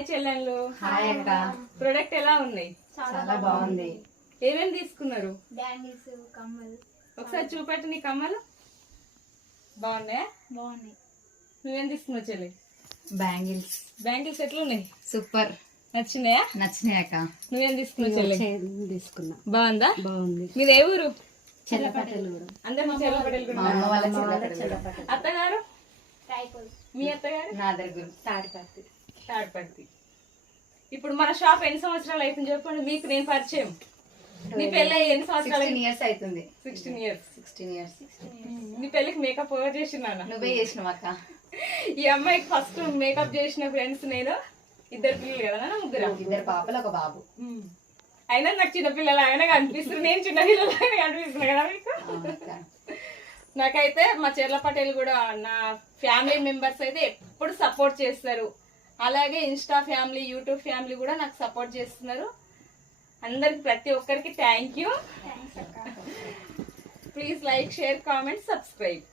Hi చెల్లెళ్ళు. Hi అక్క. Product ఎలా ఉన్నాయి చాలా బాగుంది. ఏమేమి తీసుకున్నారు? బ్యాంగిల్స్ కమ్మలు. ఒకసారి చూపెట్టు నీ కమ్మలు. బాగున్నాయా? బాగున్నాయి. నువ్వేం తీసుకున్నావు చెల్లి? బ్యాంగిల్స్ బ్యాంగిల్స్ ఎట్లున్నాయి? సూపర్ నచ్చినాయా? నచ్చినాయి అక్క. నువ్వేం తీసుకున్నావు చెల్లి? తీసుకున్నా. బాగుందా? బాగుంది. మీది ఏ ఊరు? అందరు చెల్లెలు అత్తగారు? మీ అత్తగారు? నా దగ్గర తాడిపత్తి ఇప్పుడు మన షాప్ ఎన్ని సంవత్సరాలు అవుతుంది చెప్పండి? మీకు నేను పరిచయం. నీ పెళ్ళి ఎన్ని సంవత్సరాలు ఇయర్స్ అవుతుంది సిక్స్టీన్ ఇయర్స్ సిక్స్టీన్ ఇయర్స్ నీ పెళ్ళికి మేకప్ ఎవరు చేసినానా నువ్వే చేసినావు అక్క. ఈ అమ్మాయికి ఫస్ట్ మేకప్ చేసిన ఫ్రెండ్స్ నేను ఇద్దరు పిల్లలు కదా ముగ్గురు? ఇద్దరు పాపలు ఒక బాబు. అయినా నాకు చిన్న పిల్లలు అయినా కనిపిస్తుంది నేను చిన్న పిల్లలు కనిపిస్తున్నా కదా మీకు. నాకైతే మా చెర్ల పటేల్ కూడా నా ఫ్యామిలీ మెంబర్స్ అయితే ఎప్పుడు సపోర్ట్ చేస్తారు. అలాగే ఇన్స్టా ఫ్యామిలీ యూట్యూబ్ ఫ్యామిలీ కూడా నాకు సపోర్ట్ చేస్తున్నారు. అందరికి ప్రతి ఒక్కరికి thank you please like share comment subscribe